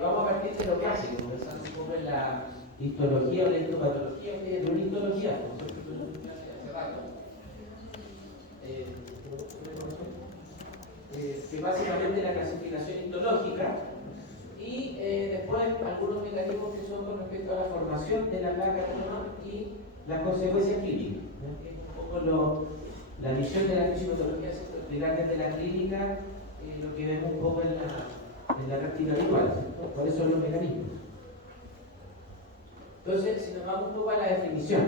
vamos a partir de lo clásico, pensando un poco en la histología o la histopatología, que es una histología, hace rato. Que básicamente la clasificación histológica y después algunos mecanismos que son con respecto a la formación de la placa y las consecuencias clínicas. Que es un poco la visión de la fisiopatología, explicar desde la clínica lo que vemos un poco en la práctica habitual, cuáles son los mecanismos. Entonces, si nos vamos un poco a la definición,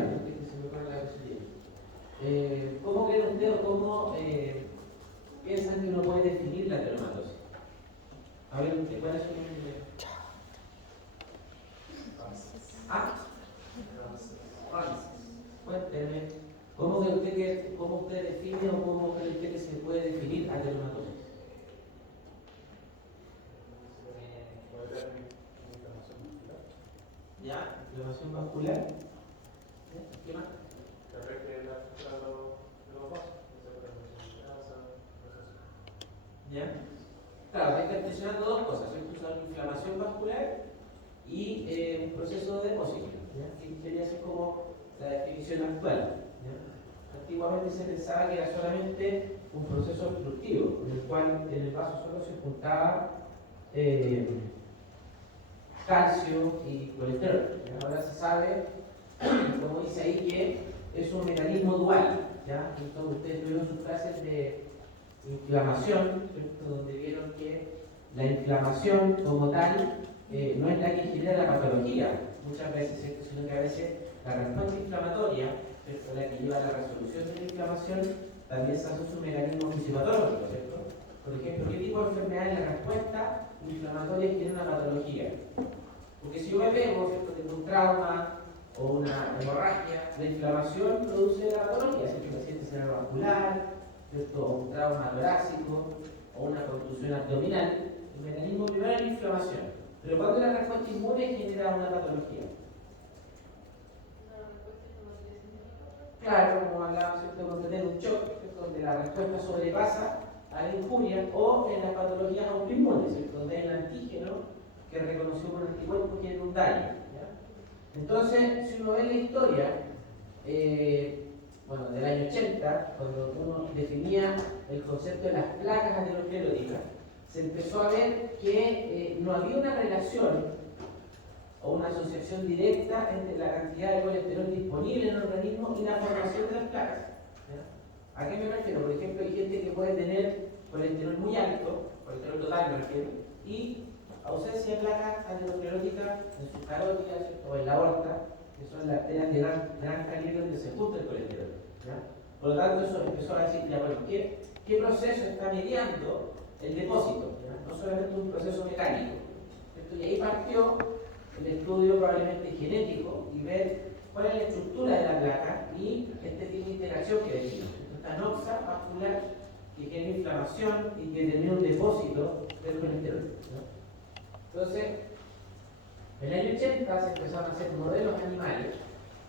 ¿cómo creen ustedes o cómo piensan que uno puede definir la dermatosis? A ver, ¿cuál es su nombre? Cuénteme, ¿cómo usted define o cómo cree usted que se puede definir a dermatosis? ¿Ya? ¿Inflamación vascular? ¿Qué más? Que afecte la estructura de los vasos, ¿Ya? Claro, hay que atencionar dos cosas, ¿cierto? Inflamación vascular y un proceso de depósito, ¿ya? Que sería así como la definición actual, ¿ya? Antiguamente se pensaba que era solamente un proceso obstructivo, en el cual en el vaso solo se juntaba calcio y colesterol. ¿Ya? Ahora se sabe, como dice ahí, que es un mecanismo dual, ¿ya? Entonces ustedes tuvieron sus clases de inflamación, ¿cierto? Donde vieron que la inflamación como tal no es la que genera la patología muchas veces, ¿cierto? Sino que a veces la respuesta inflamatoria, ¿cierto? La que lleva a la resolución de la inflamación, también se hace un mecanismo fisiopatológico, ¿cierto? Por ejemplo, ¿qué tipo de enfermedad es la respuesta inflamatoria que tiene una patología? Porque si yo me pego, ¿cierto? Tengo un trauma o una hemorragia, la inflamación produce la patología, ¿cierto? Un accidente cerebrovascular, ¿cierto? O un trauma torácico o una contusión abdominal. El mecanismo primero es la inflamación. Pero cuando la respuesta inmune genera una patología. Claro, como hablaba, ¿cierto? Cuando tener un shock, ¿cierto? Donde la respuesta sobrepasa a la injuria, o en las patologías autoinmunes, ¿cierto? Donde hay un antígeno que reconoció por anticuerpos que genera un daño. ¿Ya? Entonces, si uno ve la historia, bueno, del año 80, cuando uno definía el concepto de las placas ateroscleróticas, se empezó a ver que no había una relación o una asociación directa entre la cantidad de colesterol disponible en el organismo y la formación de las placas. ¿Ya? ¿A qué me refiero? Por ejemplo, hay gente que puede tener colesterol muy alto, colesterol total me refiero, y ausencia de placas ateroscleróticas en sus carótidas o en la aorta, que son las arterias de gran calibre donde se junta el colesterol. ¿Ya? Por lo tanto, eso empezó a decir, ya, bueno, ¿qué proceso está mediando el depósito? ¿Ya? No solamente un proceso mecánico. ¿Cierto? Y ahí partió el estudio probablemente genético y ver cuál es la estructura de la placa y este tipo de interacción que decimos. Esta noxa vascular que genera inflamación y que termina un depósito del colesterol. ¿No? Entonces, en el año 80 se empezaron a hacer modelos animales.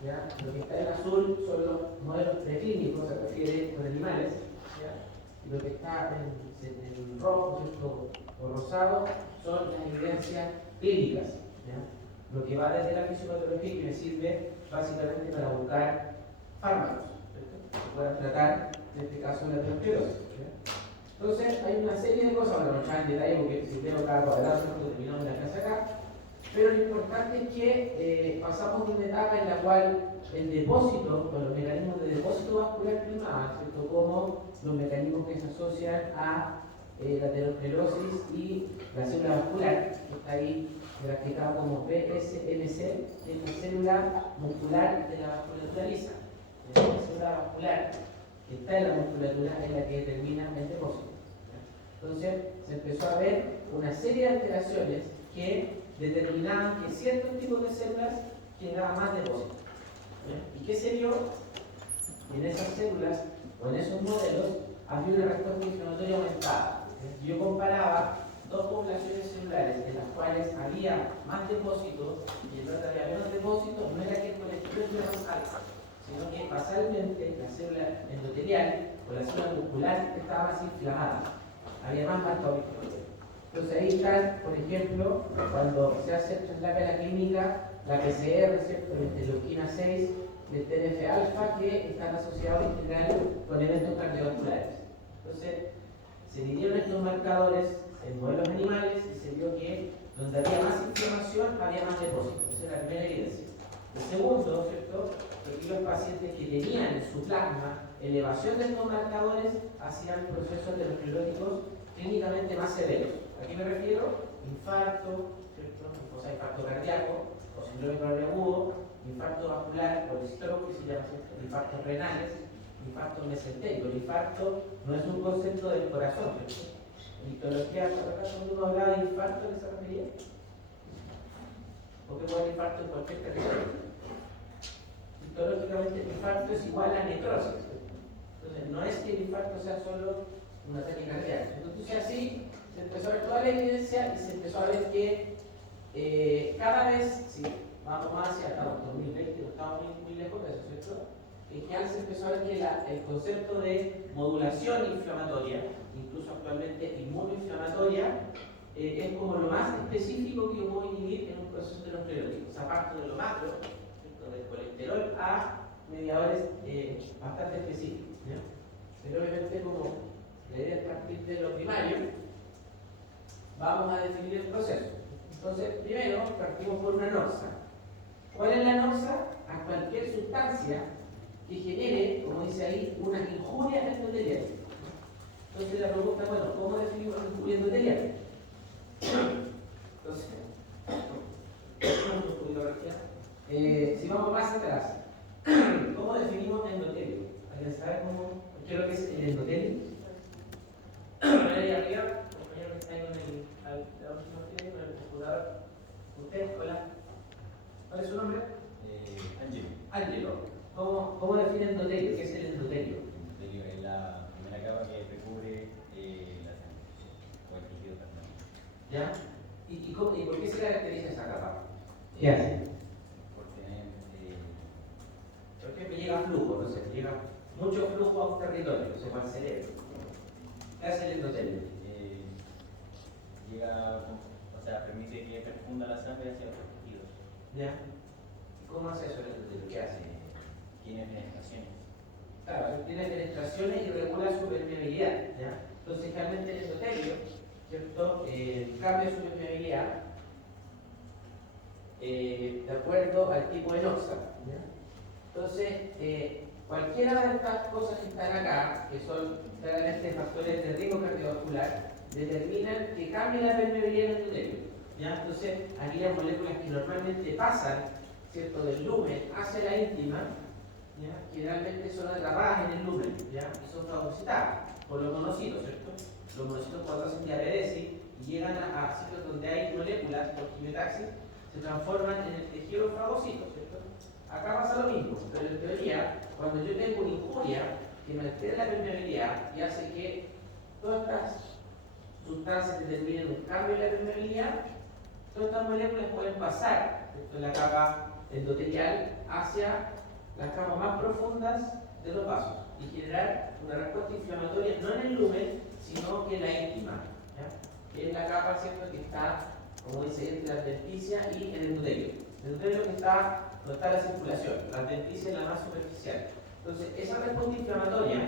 ¿Ya? Lo que está en azul son los modelos preclínicos, se refiere con animales. ¿Ya? Y lo que está en rojo, ¿cierto? O rosado son las evidencias clínicas. ¿Ya? Lo que va desde la fisiopatología y que me sirve básicamente para buscar fármacos, ¿cierto? Que puedan tratar, en este caso, la aterosclerosis. Entonces, hay una serie de cosas, bueno, no entrar en detalle porque si tengo cada cuadrado, nosotros terminamos la clase acá, pero lo importante es que pasamos de una etapa en la cual el depósito, o los mecanismos de depósito vascular primaban, ¿cierto? Como los mecanismos que se asocian a la aterosclerosis y la célula vascular, que está ahí graficada como PSMC, que es la célula muscular de la vasculatura lisa. La célula vascular que está en la musculatura es la que determina el depósito. Entonces se empezó a ver una serie de alteraciones que determinaban que ciertos tipos de células generaban más depósito. ¿Y qué se vio? En esas células o en esos modelos había una respuesta inflamatoria aumentada. Yo comparaba dos poblaciones celulares en las cuales había más depósito y en otras había menos depósito. No era que el colesterol fuera más alto, sino que basalmente la célula endotelial o la célula muscular estaba más inflamada. Había más marcadores. Entonces ahí están, por ejemplo, cuando se hace el traslado a la clínica, la PCR, ¿cierto? La interleuquina 6 y el TNF-alfa, que están asociados en general con eventos cardiovasculares. Entonces, se midieron estos marcadores en modelos animales y se vio que donde había más inflamación había más depósitos. Esa es la primera evidencia. El segundo, ¿cierto? Que los pacientes que tenían en su plasma elevación de estos marcadores hacían procesos ateroscleróticos clínicamente más severos. ¿A qué me refiero? Infarto, ¿cierto? O sea, infarto cardíaco o síndrome coronariano agudo, infarto vascular o stroke, que se llama, ¿cierto? Infartos renales, infarto mesentérico. El infarto no es un concepto del corazón, ¿cierto? En histología, cuando uno hablaba de infarto, ¿a qué se refería? Porque puede haber infarto en cualquier territorio. Histológicamente el infarto es igual a necrosis. Entonces, no es que el infarto sea solo un ataque cardíaco. Entonces, así se empezó a ver toda la evidencia y se empezó a ver que cada vez, si vamos más hacia el 2020, no estamos muy lejos de eso, ¿cierto? Que ya se empezó a ver que el concepto de modulación inflamatoria, incluso actualmente inmunoinflamatoria, es como lo más específico que yo puedo inhibir en un proceso aterosclerótico. O sea, parto de lo macro, del colesterol a mediadores bastante específicos, ¿no? Pero obviamente, como la idea es partir de lo primario, vamos a definir el proceso. Entonces, primero partimos por una NORSA. ¿Cuál es la NORSA? A cualquier sustancia que genere, como dice ahí, una injuria endotelial. Entonces la pregunta, bueno, ¿cómo definimos una injuria endotelial? Entonces, si vamos más atrás, ¿cómo definimos endotelio? ¿Alguien sabe qué es lo que es el endotelio? Ahí arriba, compañero que está ahí con el computador. ¿Usted? Hola. ¿Cuál es su nombre? Angelo. Angelo. ¿Cómo define endotelio? ¿Qué es el endotelio? El endotelio es la primera capa que recubre la sangre o el tejido carnal. ¿Ya? ¿Y por qué se caracteriza esa capa? ¿Qué hace? Por tener. Por ejemplo, llega flujo, no sé, llega mucho flujo a un territorio, o sea, al cerebro. ¿Qué hace el endotelio? O sea, permite que perfunda la sangre hacia otros tejidos. ¿Ya? ¿Y cómo hace eso el endotelio? ¿Qué hace? Tiene penetraciones. Claro, tiene penetraciones y regula su permeabilidad, ¿ya? Entonces, realmente el endotelio, ¿cierto? Cambia su permeabilidad de acuerdo al tipo de NOXA, ¿ya? Entonces, cualquiera de estas cosas que están acá, que son claramente factores de riesgo cardiovascular, determinan que cambie la permeabilidad del endotelio, ¿ya? Entonces, aquí las moléculas que normalmente pasan, ¿cierto?, del lumen hacia la íntima, ¿ya?, generalmente son atrapadas en el lumen, ¿ya?, y son fagocitadas por los monocitos, ¿cierto? Los monocitos, cuando hacen diareresis y llegan a sitios donde hay moléculas por quimiotaxis, se transforman en el tejido fagocito, ¿cierto? Acá pasa lo mismo, pero en teoría, cuando yo tengo una injuria que me altera la permeabilidad y hace que todas estas sustancias determinen un cambio en la permeabilidad, todas estas moléculas pueden pasar de la capa endotelial hacia las capas más profundas de los vasos y generar una respuesta inflamatoria no en el lumen, sino que en la íntima, ¿ya?, que es la capa, ¿cierto?, que está, como dice, entre la adventicia y el endotelio. El endotelio que está donde está la circulación, la adventicia es la más superficial. Entonces, esa respuesta inflamatoria,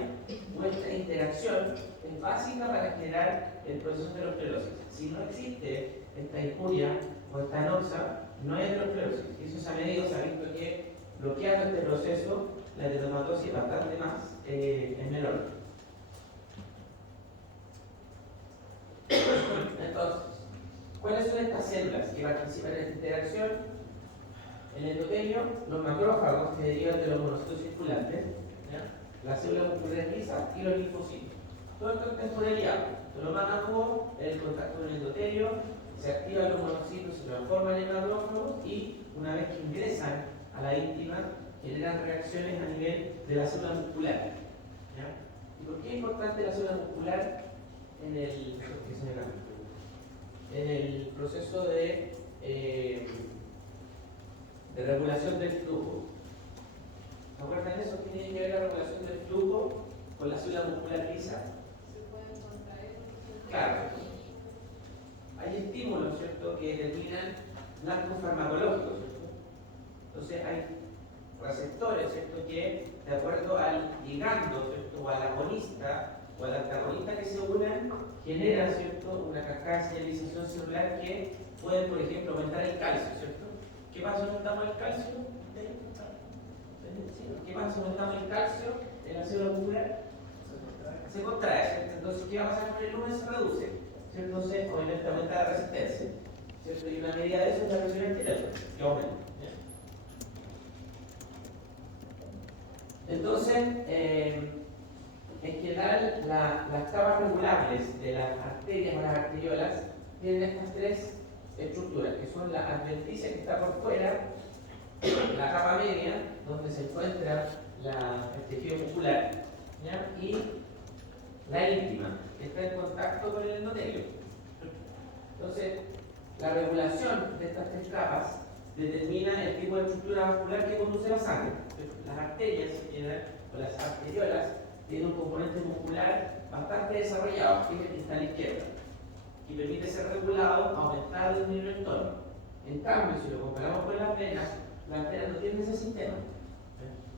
nuestra interacción, es básica para generar el proceso de aterosclerosis. Si no existe esta injuria o esta NOXA, no hay aterosclerosis. Y eso se ha medido, se ha visto que bloqueando este proceso, la ateromatosis es bastante más, es menor. Entonces, ¿cuáles son estas células que participan en esta interacción? El endotelio, los macrófagos que derivan de los monocitos circulantes, ¿ya?, las células musculares lisas y los linfocitos. Todo esto es temporalidad. Lo más agudo es el contacto con el endotelio, se activan los monocitos, se transforman en macrófagos y una vez que ingresan a la íntima generan reacciones a nivel de la célula muscular, ¿ya? ¿Y por qué es importante la célula muscular en el proceso de regulación del flujo? ¿Se acuerdan de eso? ¿Qué tiene que ver la regulación del flujo con la célula muscular lisa? Se pueden contraer. Claro. hay estímulos, ¿cierto?, que determinan blancos farmacológicos, ¿cierto? Entonces hay receptores, ¿cierto?, que de acuerdo al ligando, ¿cierto?, o al agonista o al antagonista que se unan, generan, ¿cierto?, una cascada de señalización celular que pueden, por ejemplo, aumentar el calcio, ¿cierto? ¿Qué pasa si aumentamos el calcio? ¿Qué pasa si aumentamos el calcio en la célula muscular? Se contrae, ¿cierto? Entonces, ¿qué va a pasar con el lumen? Se reduce, ¿cierto? Entonces, obviamente aumenta la resistencia, ¿cierto? Y una medida de eso es la presión arterial, que aumenta. Entonces, en general, las capas regulables de las arterias o las arteriolas tienen estas tres estructuras, que son la adventicia que está por fuera, la capa media, donde se encuentra el tejido muscular, ¿ya? Y la íntima, que está en contacto con el endotelio. Entonces, la regulación de estas tres capas determina el tipo de estructura vascular que conduce la sangre. Las arterias, o las arteriolas, tienen un componente muscular bastante desarrollado, que está a la izquierda, y permite ser regulado, aumentar o disminuir el tono. En cambio, si lo comparamos con las venas no tienen ese sistema.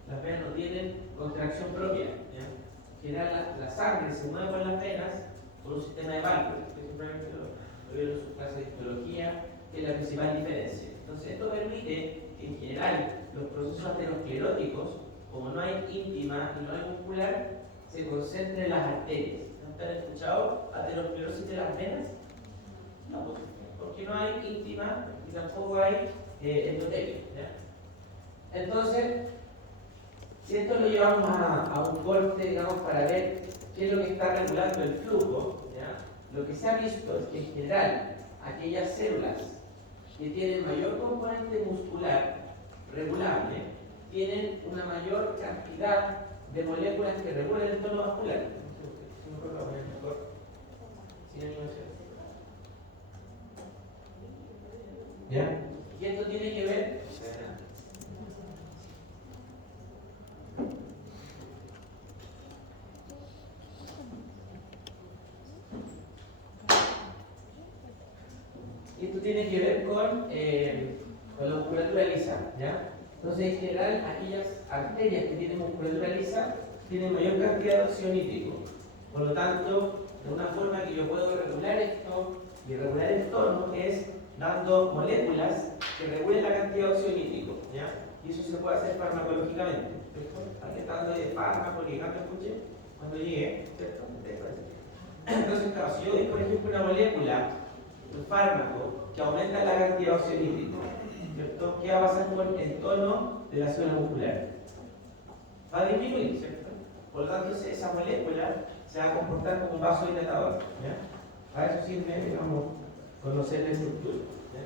Las venas no tienen contracción propia. En general, la sangre se mueve por las venas por un sistema de válvulas, que simplemente lo vieron en su clase de histología, que es la principal diferencia. Entonces, esto permite que en general los procesos ateroscleróticos, como no hay íntima y no hay muscular, se concentren en las arterias. ¿No han escuchado aterosclerosis de las venas? No, porque no hay íntima y tampoco hay endotelio. Entonces, si esto lo llevamos a un corte, digamos, para ver qué es lo que está regulando el flujo, ¿ya? Lo que se ha visto es que en general aquellas células que tienen mayor componente muscular regulable tienen una mayor cantidad de moléculas que regulan el tono vascular. ¿Ya? Y esto tiene que ver con la musculatura lisa, ¿ya? Entonces, en general, aquellas arterias que tienen musculatura lisa tienen mayor cantidad de óxido nítrico. Por lo tanto, de una forma que yo puedo regular esto y regular el tono es dando moléculas que regulen la cantidad de óxido nítrico, ¿ya? Y eso se puede hacer farmacológicamente, ¿cierto? Tratando de fármaco, ligando, escuche, cuando llegue, ¿cierto? Entonces, claro, si yo doy, por ejemplo, una molécula, un fármaco, que aumenta la cantidad de óxido nítrico, ¿cierto? ¿Qué va a pasar con el tono de la zona muscular? Va a disminuir, ¿cierto? Por lo tanto, esa molécula se va a comportar como un vasodilatador, ¿ya? Para eso sirve, digamos, conocer la estructura, ¿ya?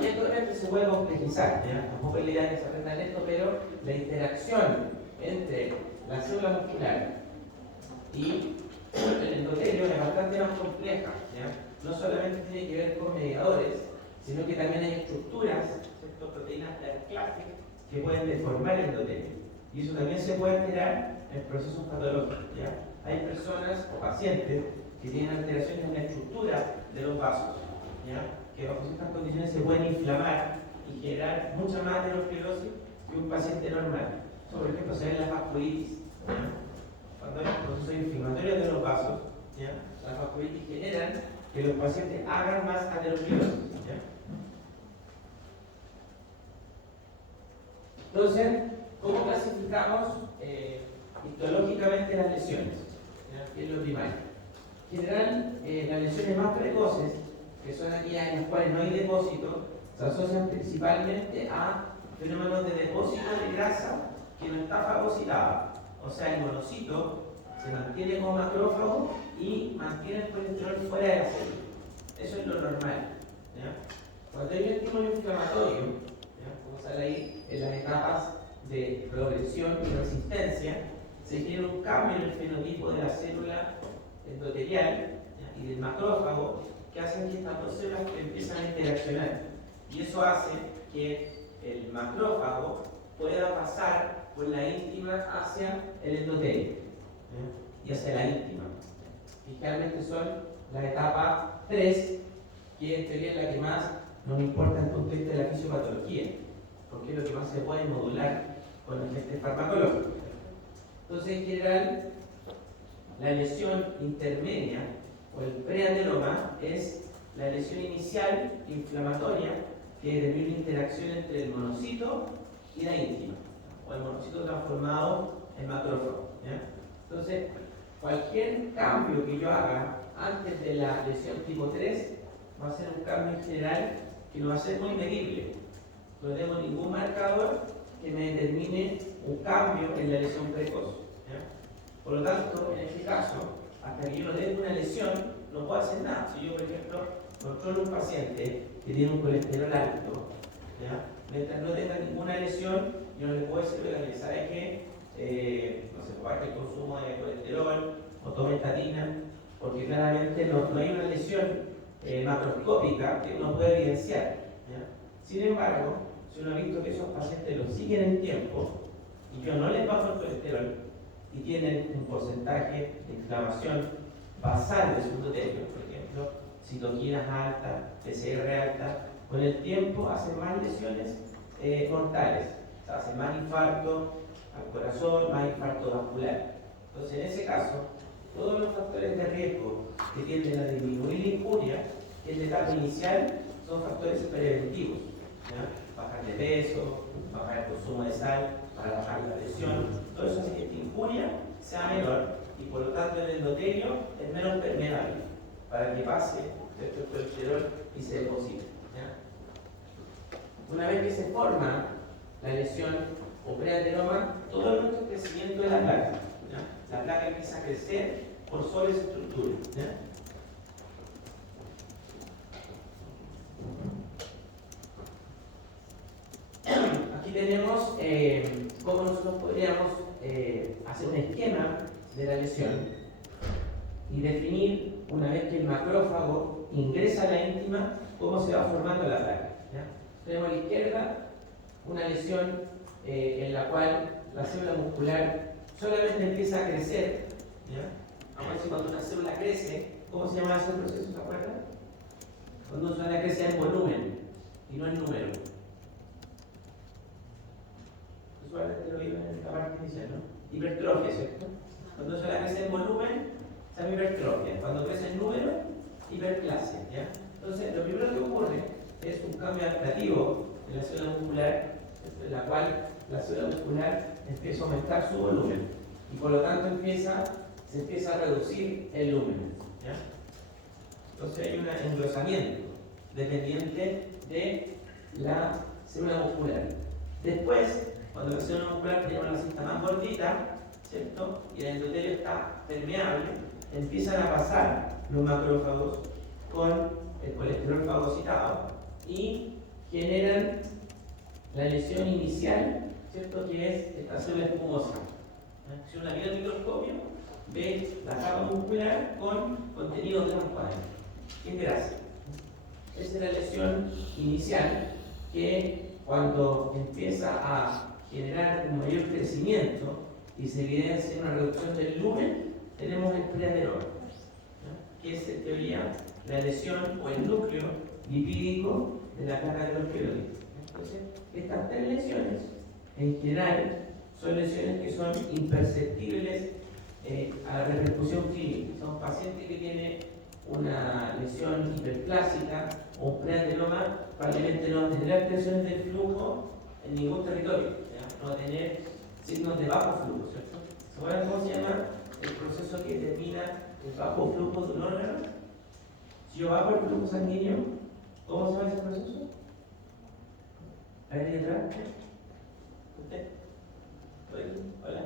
Y esto se puede complejizar, ¿ya? Tampoco es la idea que se aprenda esto, pero la interacción entre la célula muscular y el endotelio es bastante más compleja, ¿ya? No solamente tiene que ver con mediadores, sino que también hay estructuras, ¿cierto? Proteínas de anclaje que pueden deformar el endotelio. Y eso también se puede alterar en procesos patológicos, ¿ya? Hay personas o pacientes que tienen alteraciones en la estructura de los vasos, ¿ya? Que bajo ciertas condiciones se pueden inflamar y generar mucha más aterosclerosis que un paciente normal. Eso, por ejemplo, se ve en la vasculitis, ¿ya? Cuando hay procesos inflamatorios de los vasos, ¿ya? Las vasculitis generan que los pacientes hagan más aterosclerosis, ¿ya? Entonces, ¿cómo clasificamos histológicamente las lesiones? ¿Ya? ¿Qué es lo primario? En general, las lesiones más precoces, que son aquellas en las cuales no hay depósito, se asocian principalmente a fenómenos de depósito de grasa que no está fagocitada. O sea, el monocito se mantiene como macrófago y mantiene el colesterol fuera de la célula. Eso es lo normal, ¿ya? Cuando hay un estímulo inflamatorio, ¿ya? Como sale ahí en las etapas de progresión y resistencia, se genera un cambio en el fenotipo de la célula endotelial, ¿ya? Y del macrófago, que hacen que estas dos células empiezan a interaccionar. Y eso hace que el macrófago pueda pasar por la íntima hacia el endotelio, ¿ya? Y hacia la íntima. que generalmente son la etapa 3, que en teoría es la que más nos importa desde el punto de vista de la fisiopatología, porque es lo que más se puede modular con el efecto farmacológico. Entonces, en general, la lesión intermedia o el preadenoma es la lesión inicial inflamatoria que determina una interacción entre el monocito y la íntima, o el monocito transformado en macrófago. ¿Ya? Entonces, cualquier cambio que yo haga antes de la lesión tipo 3 va a ser un cambio en general que no va a ser muy medible. No tengo ningún marcador que me determine un cambio en la lesión precoz. ¿Ya? Por lo tanto, en este caso, hasta que yo no tenga una lesión, no puedo hacer nada. Si yo, por ejemplo, controlo un paciente que tiene un colesterol alto, ¿ya? Mientras no tenga ninguna lesión, yo no le puedo decir, oiga, ¿sabe qué? No sé, baje el consumo de colesterol o tome estatina, porque claramente no hay una lesión macroscópica que uno puede evidenciar. ¿Ya? Sin embargo, si uno ha visto que esos pacientes los siguen en tiempo y yo no les bajo el colesterol y tienen un porcentaje de inflamación basal de su endotelio, por ejemplo, citoquinas altas, PCR alta, con el tiempo hacen más lesiones mortales, o sea, hacen más infarto al corazón, más infarto vascular. Entonces, en ese caso, todos los factores de riesgo que tienden a disminuir la injuria, que es la etapa inicial, son factores preventivos. ¿Ya? Bajar de peso, bajar el consumo de sal, para bajar la presión, todo eso hace que esta injuria sea menor y por lo tanto el endotelio es menos permeable para que pase el colesterol y se deposite. ¿Ya? Una vez que se forma la lesión o preadenoma, todo nuestro crecimiento de la placa. ¿Ya? La placa empieza a crecer por sobre esa estructura. ¿Ya? Aquí tenemos cómo nosotros podríamos hacer un esquema de la lesión y definir, una vez que el macrófago ingresa a la íntima, cómo se va formando la placa. ¿Ya? Tenemos a la izquierda una lesión en la cual la célula muscular solamente empieza a crecer. ¿Ya? Vamos a decir, cuando una célula crece, ¿cómo se llama ese proceso? ¿Se acuerdan? Cuando una célula crece en volumen y no en número. Usualmente lo digo en esta parte inicial, ¿no? Hipertrofia, ¿cierto? Cuando una célula crece en volumen, se llama hipertrofia. Cuando crece en número, hiperplasia. ¿Ya? Entonces, lo primero que ocurre es un cambio adaptativo en la célula muscular, en la cual la célula muscular empieza a aumentar su volumen y por lo tanto se empieza a reducir el lumen. ¿Ya? Entonces hay un engrosamiento dependiente de la célula muscular. Después, cuando la célula muscular tiene una cinta más gordita, ¿cierto? Y el endotelio está permeable, empiezan a pasar los macrófagos con el colesterol fagocitado y generan la lesión inicial, ¿cierto? Que es esta célula espumosa. Si uno mira el microscopio, ve la capa muscular con contenido transparente, que es grasa. Esa es la lesión inicial que cuando empieza a generar un mayor crecimiento y se evidencia una reducción del lumen, tenemos el preadenoma, que es en teoría la lesión o el núcleo lipídico de la placa de los queloides. Entonces, estas tres lesiones, en general, son lesiones que son imperceptibles a la repercusión clínica. Son pacientes que tienen una lesión hiperplásica o un preadenoma, probablemente no van a tener alteraciones del flujo en ningún territorio, ¿ya? No va a tener signos de bajo flujo, ¿cierto? ¿Se acuerdan cómo se llama el proceso que determina el bajo flujo de un órgano? Si yo bajo el flujo sanguíneo, ¿cómo se llama ese proceso? ¿A ver, ahí atrás? ¿Usted? Hola.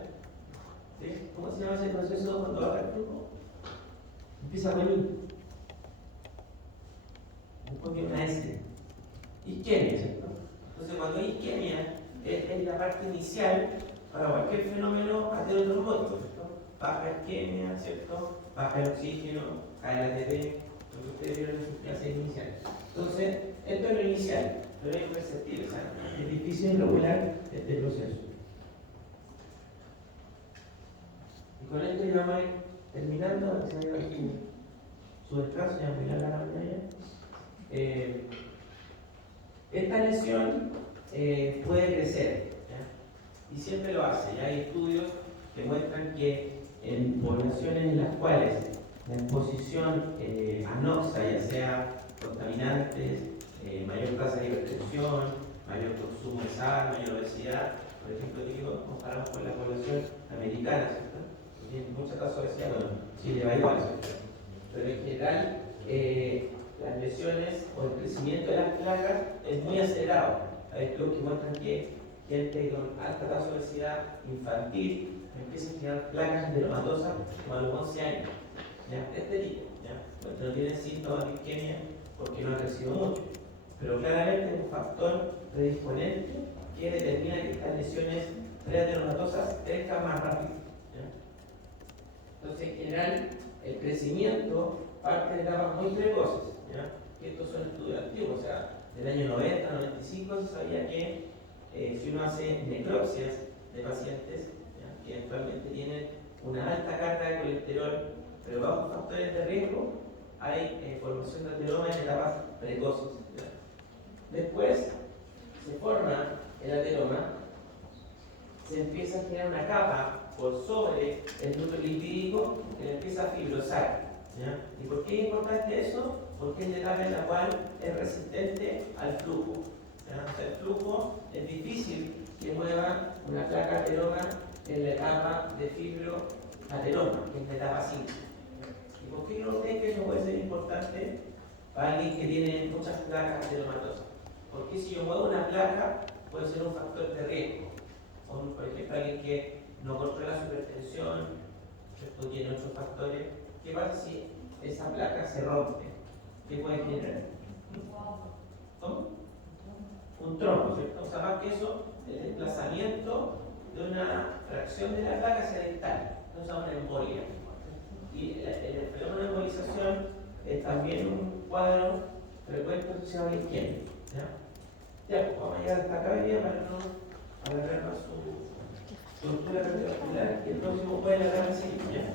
¿Sí? ¿Cómo se llama ese proceso cuando baja el flujo? Empieza con I. Después viene una S. Isquemia, ¿cierto? Entonces, cuando hay isquemia, es la parte inicial para cualquier fenómeno aterotrombótico, ¿cierto? Baja isquemia, ¿cierto? Baja el oxígeno, cae la ATP, lo que ustedes vieron en sus clases iniciales. Entonces, esto es lo inicial, pero es imperceptible, ¿sabes? Es difícil regular este proceso. Y con esto ya vamos a ir terminando, se ha ido su descanso, ya mirar la pantalla. Esta lesión puede crecer, ¿ya? Y siempre lo hace. Ya hay estudios que muestran que en poblaciones en las cuales la exposición anoxa, ya sea contaminantes, mayor tasa de hipertensión, mayor consumo de sal, mayor obesidad, por ejemplo, digo, comparamos con la población americana, ¿cierto? Porque en muchos casos decía, bueno, Chile va igual, ¿cierto? Pero en general, las lesiones o el crecimiento de las placas es muy acelerado. Hay estudios que muestran que gente con alta tasa de obesidad infantil empieza a generar placas aderomatosas como a los 11 años. ¿Ya? De este tipo, ¿ya? Porque no tienen síntomas de isquemia porque no ha crecido mucho. Pero claramente es un factor predisponente que determina que estas lesiones preaderomatosas crezcan más rápido. ¿Ya? Entonces, en general, el crecimiento parte de etapas muy precoces. ¿Ya? Que estos son estudios antiguos, o sea, del año 90, 95 se sabía que si uno hace necropsias de pacientes, ¿ya? Que actualmente tienen una alta carga de colesterol, pero bajo factores de riesgo, hay formación de ateroma en etapas precoces. ¿Ya? Después se forma el ateroma, se empieza a generar una capa por sobre el núcleo lipídico que le empieza a fibrosar. ¿Ya? ¿Y por qué es importante eso? Porque es la etapa en la cual es resistente al flujo. ¿Ya? O sea, el flujo es difícil que mueva una placa ateroma en la etapa de fibroateroma, que es la etapa 5. ¿Y por qué no creen que eso puede ser importante para alguien que tiene muchas placas ateromatosas? Porque si yo muevo una placa, puede ser un factor de riesgo. Por ejemplo, alguien que no controla su hipertensión, ¿cierto? Tiene otros factores. ¿Qué pasa si esa placa se rompe? ¿Qué puede generar? ¿Cómo? Un trombo, ¿cierto? O sea, más que eso, el desplazamiento de una fracción de la placa hacia distal. Entonces, una embolia. Y el fenómeno de embolización es también un cuadro frecuente asociado a la isquemia. Ya, pues vamos a llegar hasta acá hoy día para no alargar más su estructura cardiovascular y el próximo puede alargar el siguiente.